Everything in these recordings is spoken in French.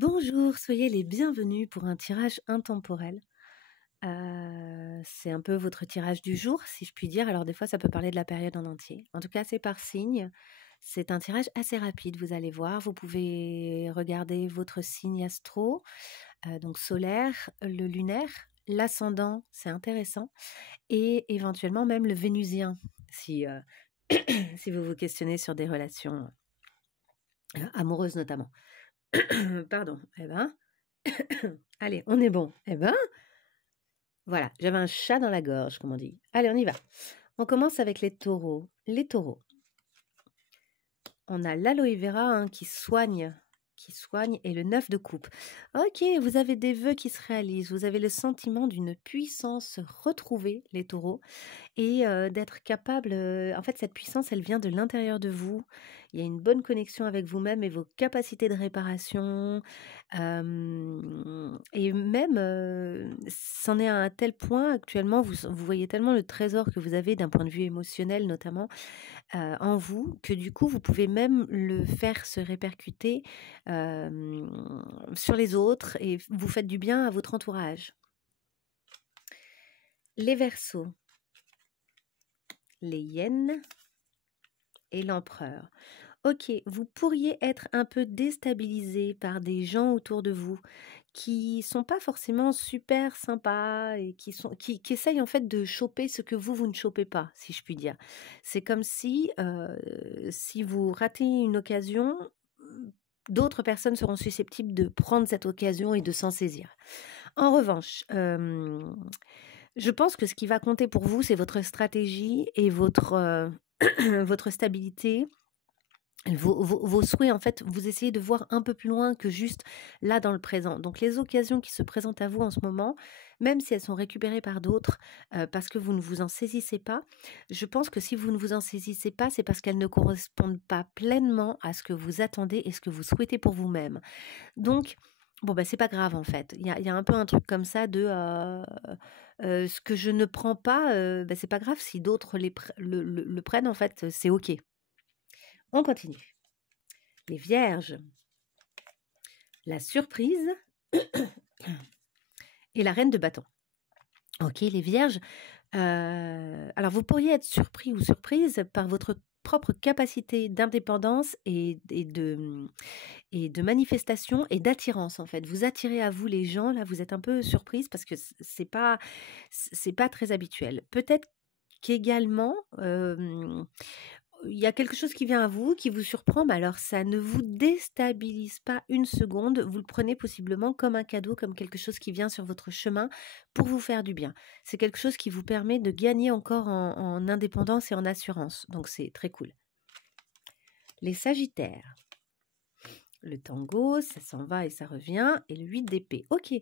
Bonjour, soyez les bienvenus pour un tirage intemporel. C'est un peu votre tirage du jour, si je puis dire. Alors des fois, ça peut parler de la période en entier. En tout cas, c'est par signe. C'est un tirage assez rapide, vous allez voir. Vous pouvez regarder votre signe astro, donc solaire, le lunaire, l'ascendant, c'est intéressant, et éventuellement même le vénusien, si, si vous vous questionnez sur des relations amoureuses notamment. Pardon. Eh ben, allez, on est bon. Eh ben, voilà, j'avais un chat dans la gorge, comme on dit. Allez, on y va. On commence avec les taureaux. Les taureaux. On a l'aloe vera qui soigne, et le 9 de coupe. Ok, vous avez des vœux qui se réalisent. Vous avez le sentiment d'une puissance retrouvée, les taureaux, et d'être capable. En fait, cette puissance, elle vient de l'intérieur de vous. Il y a une bonne connexion avec vous-même et vos capacités de réparation. Et même, c'en est à un tel point actuellement, vous voyez tellement le trésor que vous avez d'un point de vue émotionnel notamment en vous, que du coup vous pouvez même le faire se répercuter sur les autres et vous faites du bien à votre entourage. Les Verseaux, les hyènes et l'empereur. Ok, vous pourriez être un peu déstabilisé par des gens autour de vous qui sont pas forcément super sympas et qui essayent en fait de choper ce que vous ne chopez pas, si je puis dire. C'est comme si vous ratez une occasion, d'autres personnes seront susceptibles de prendre cette occasion et de s'en saisir. En revanche, je pense que ce qui va compter pour vous, c'est votre stratégie et votre votre stabilité. Vos souhaits, en fait, vous essayez de voir un peu plus loin que juste là dans le présent. Donc les occasions qui se présentent à vous en ce moment, même si elles sont récupérées par d'autres, parce que vous ne vous en saisissez pas, je pense que si vous ne vous en saisissez pas, c'est parce qu'elles ne correspondent pas pleinement à ce que vous attendez et ce que vous souhaitez pour vous-même. Donc, bon, bah, c'est pas grave en fait. Il y a un peu un truc comme ça de ce que je ne prends pas, bah, c'est pas grave si d'autres le prennent en fait, c'est ok. On continue. Les vierges, la surprise et la reine de bâton. Ok, les vierges. Alors, vous pourriez être surpris ou surprise par votre propre capacité d'indépendance et de manifestation et d'attirance en fait. Vous attirez à vous les gens, là vous êtes un peu surprise parce que c'est pas très habituel. Peut-être qu'également, il y a quelque chose qui vient à vous, qui vous surprend, mais alors ça ne vous déstabilise pas une seconde. Vous le prenez possiblement comme un cadeau, comme quelque chose qui vient sur votre chemin pour vous faire du bien. C'est quelque chose qui vous permet de gagner encore en indépendance et en assurance. Donc c'est très cool. Les Sagittaires. Le tango, ça s'en va et ça revient. Et le 8 d'épée. Ok.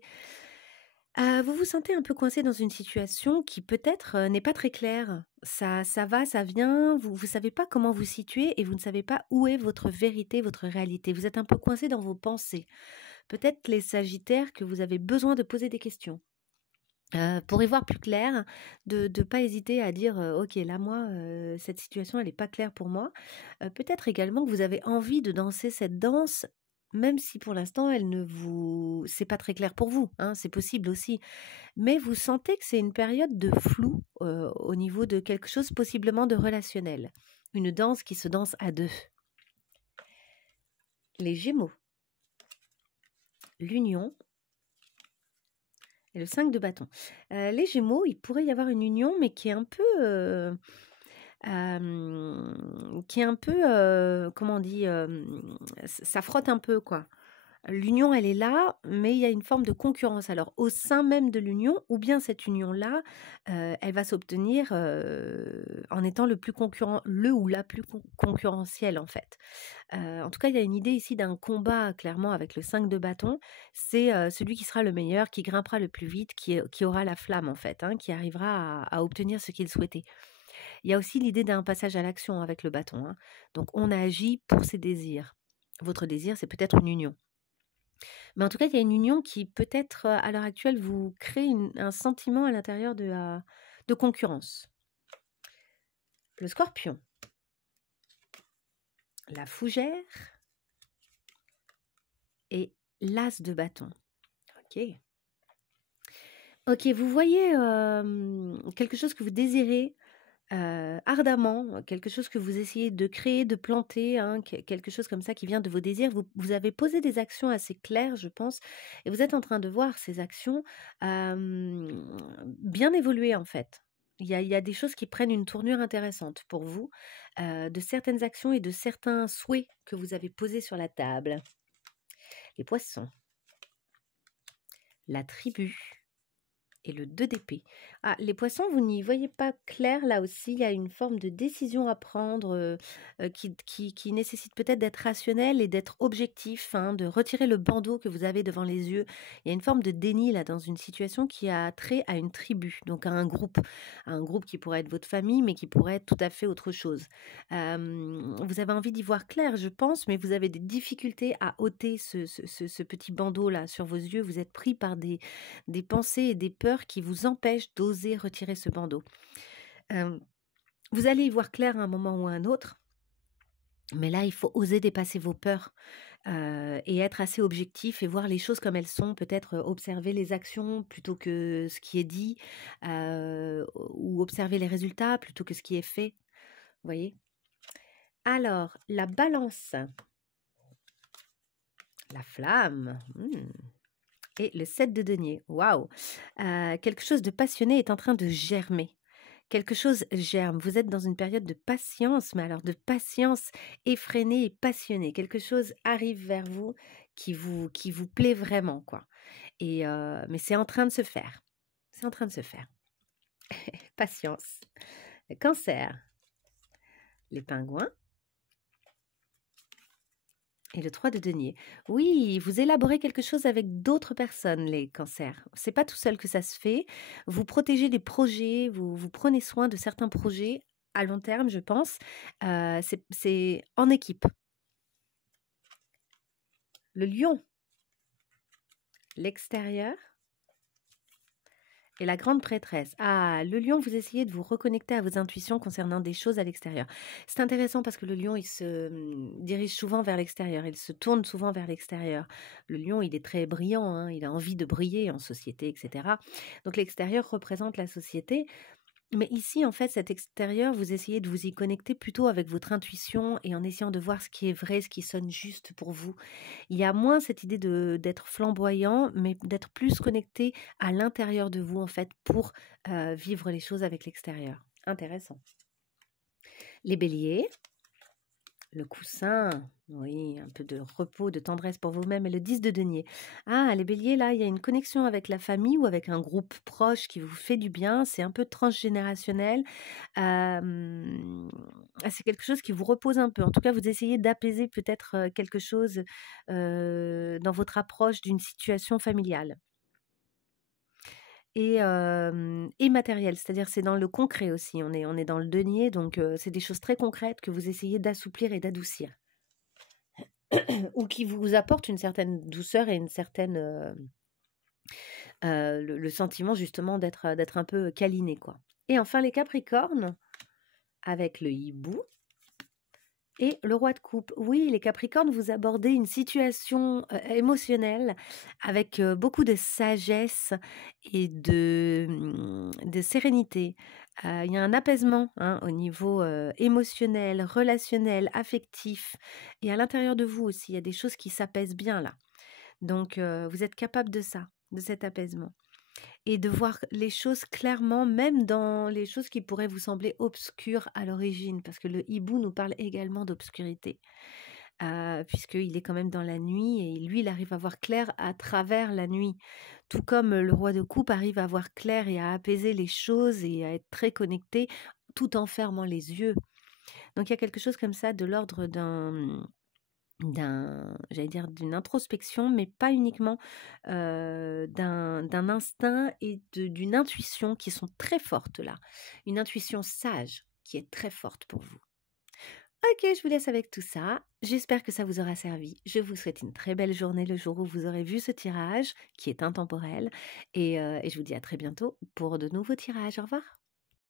Vous vous sentez un peu coincé dans une situation qui peut-être n'est pas très claire. Ça va, ça vient, vous ne savez pas comment vous situer et vous ne savez pas où est votre vérité, votre réalité. Vous êtes un peu coincé dans vos pensées. Peut-être les Sagittaires que vous avez besoin de poser des questions. Pour y voir plus clair, de ne pas hésiter à dire ok, là, moi, cette situation, elle n'est pas claire pour moi. Peut-être également que vous avez envie de danser cette danse, même si pour l'instant, c'est pas très clair pour vous, hein, c'est possible aussi. Mais vous sentez que c'est une période de flou au niveau de quelque chose possiblement de relationnel. Une danse qui se danse à deux. Les Gémeaux. L'union. Et le 5 de bâton. Les Gémeaux, il pourrait y avoir une union, mais qui est un peu... comment on dit, ça frotte un peu, quoi. L'union, elle est là, mais il y a une forme de concurrence. Alors, au sein même de l'union, ou bien cette union-là, elle va s'obtenir en étant le ou la plus concurrentielle, en fait. En tout cas, il y a une idée ici d'un combat, clairement, avec le 5 de bâton. C'est celui qui sera le meilleur, qui grimpera le plus vite, qui aura la flamme, en fait, hein, qui arrivera à obtenir ce qu'il souhaitait. Il y a aussi l'idée d'un passage à l'action avec le bâton, hein. Donc, on agit pour ses désirs. Votre désir, c'est peut-être une union. Mais en tout cas, il y a une union qui peut-être, à l'heure actuelle, vous crée un sentiment à l'intérieur de concurrence. Le Scorpion. La fougère et l'as de bâton. Ok. Ok, vous voyez quelque chose que vous désirez ardemment, quelque chose que vous essayez de créer, de planter, hein, quelque chose comme ça qui vient de vos désirs. Vous avez posé des actions assez claires, je pense, et vous êtes en train de voir ces actions bien évoluer en fait. Il y a des choses qui prennent une tournure intéressante pour vous, de certaines actions et de certains souhaits que vous avez posés sur la table. Les poissons, la tribu et le 2 d'épée. Ah, les poissons, vous n'y voyez pas clair là aussi. Il y a une forme de décision à prendre qui nécessite peut-être d'être rationnel et d'être objectif, hein, de retirer le bandeau que vous avez devant les yeux. Il y a une forme de déni là dans une situation qui a trait à une tribu, donc à un groupe qui pourrait être votre famille, mais qui pourrait être tout à fait autre chose. Vous avez envie d'y voir clair, je pense, mais vous avez des difficultés à ôter ce petit bandeau là sur vos yeux. Vous êtes pris par des pensées et des peurs qui vous empêchent d'oser retirer ce bandeau. Vous allez y voir clair à un moment ou à un autre, mais là, il faut oser dépasser vos peurs et être assez objectif et voir les choses comme elles sont, peut-être observer les actions plutôt que ce qui est dit, ou observer les résultats plutôt que ce qui est fait. Vous voyez? Alors, la balance, la flamme. Et le 7 de denier, waouh! Quelque chose de passionné est en train de germer. Quelque chose germe. Vous êtes dans une période de patience, mais alors de patience effrénée et passionnée. Quelque chose arrive vers vous qui vous plaît vraiment, quoi. Et mais c'est en train de se faire. C'est en train de se faire. Patience. Le cancer, les pingouins. Et le 3 de denier. Oui, vous élaborez quelque chose avec d'autres personnes, les cancers. C'est pas tout seul que ça se fait. Vous protégez des projets, vous prenez soin de certains projets à long terme, je pense. C'est en équipe. Le lion, l'extérieur. Et la grande prêtresse. Ah, le lion, vous essayez de vous reconnecter à vos intuitions concernant des choses à l'extérieur. C'est intéressant parce que le lion, il se dirige souvent vers l'extérieur, il se tourne souvent vers l'extérieur. Le lion, il est très brillant, hein, il a envie de briller en société, etc. Donc l'extérieur représente la société. Mais ici, en fait, cet extérieur, vous essayez de vous y connecter plutôt avec votre intuition et en essayant de voir ce qui est vrai, ce qui sonne juste pour vous. Il y a moins cette idée d'être flamboyant, mais d'être plus connecté à l'intérieur de vous, en fait, pour vivre les choses avec l'extérieur. Intéressant. Les béliers, le coussin, oui, un peu de repos, de tendresse pour vous-même et le 10 de denier. Ah, les béliers, là, il y a une connexion avec la famille ou avec un groupe proche qui vous fait du bien. C'est un peu transgénérationnel. C'est quelque chose qui vous repose un peu. En tout cas, vous essayez d'apaiser peut-être quelque chose dans votre approche d'une situation familiale. Et matériel, c'est-à-dire c'est dans le concret aussi. On est dans le denier, donc c'est des choses très concrètes que vous essayez d'assouplir et d'adoucir. Ou qui vous apportent une certaine douceur et une certaine le sentiment justement d'être un peu câliné, quoi. Et enfin les Capricornes avec le hibou et le roi de coupe. Oui, les Capricornes, vous abordez une situation émotionnelle avec beaucoup de sagesse et de sérénité. Il y a un apaisement, hein, au niveau émotionnel, relationnel, affectif. Et à l'intérieur de vous aussi, il y a des choses qui s'apaisent bien là. Donc, vous êtes capable de ça, de cet apaisement. Et de voir les choses clairement, même dans les choses qui pourraient vous sembler obscures à l'origine, parce que le hibou nous parle également d'obscurité, puisqu'il est quand même dans la nuit, et lui, il arrive à voir clair à travers la nuit, tout comme le roi de coupe arrive à voir clair et à apaiser les choses et à être très connecté, tout en fermant les yeux. Donc il y a quelque chose comme ça de l'ordre j'allais dire d'une introspection, mais pas uniquement, d'un instinct et d'une intuition qui sont très fortes là. Une intuition sage qui est très forte pour vous. Ok, je vous laisse avec tout ça. J'espère que ça vous aura servi. Je vous souhaite une très belle journée le jour où vous aurez vu ce tirage qui est intemporel. Et je vous dis à très bientôt pour de nouveaux tirages. Au revoir.